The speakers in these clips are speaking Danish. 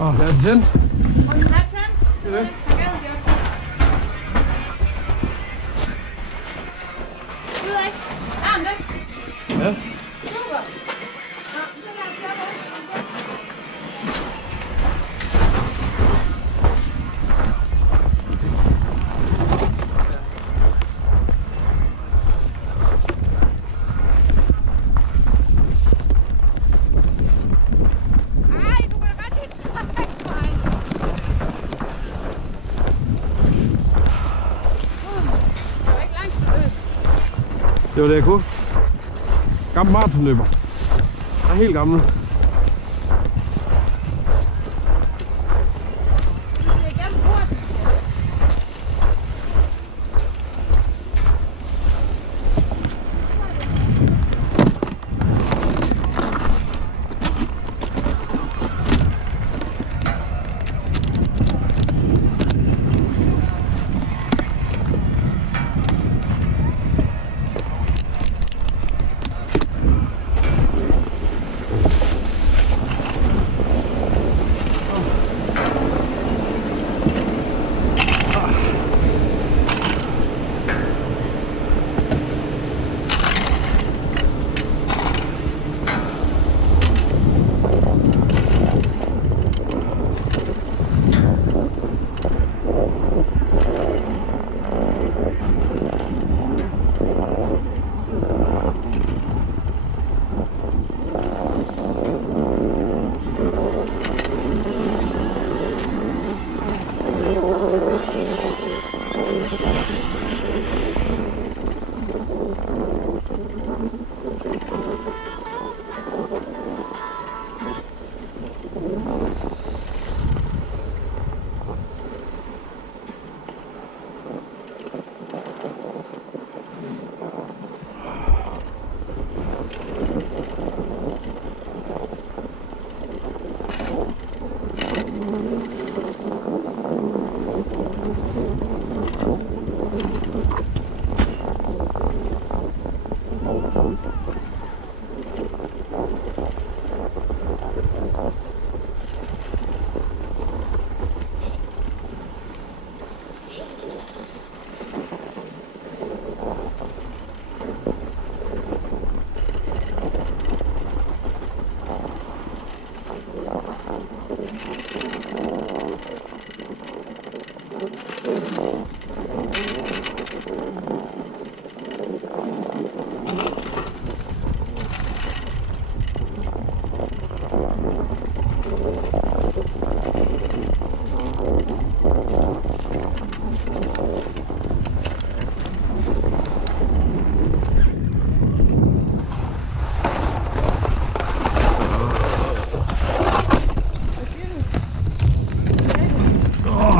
Åh, er det tændt? Og den er tændt. Det er det. Ud af. Er den det? Ja. Super. Nå, så kan jeg køre det. Det var det, jeg kunne. Gammel maratonløber. Jeg er helt gammel.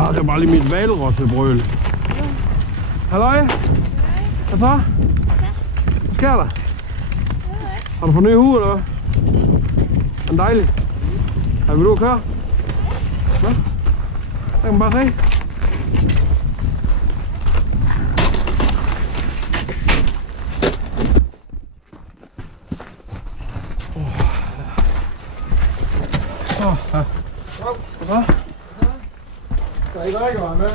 Det var bare lige mit valrossebrøl. Halløj? Hvad så? Hvad sker der? Har du fået ny hue, eller hvad? Er den dejlig? Vil du køre? Nå? Der kan man bare se. Hvad så? Kan I ikke være med?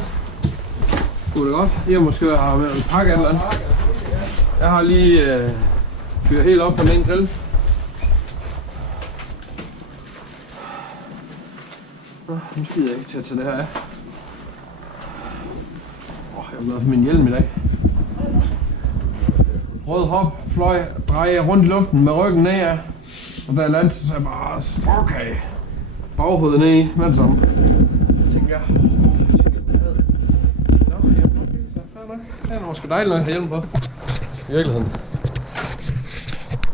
Skulle det godt? Jeg måske have med en pakke eller andet. Jeg har lige fyret helt op på den grill. Nå, nu skider jeg ikke til at tage det her af. Jeg er glad for min hjelm i dag. Rød hop, fløj, drejer rundt i luften med ryggen nedad. Og der landte så jeg bare okay. Baghovedet ned i, med det samme. Så tænker jeg, nå, jamen okay, så fair nok. Det er måske dejligt nok at have hjelm på. I virkeligheden.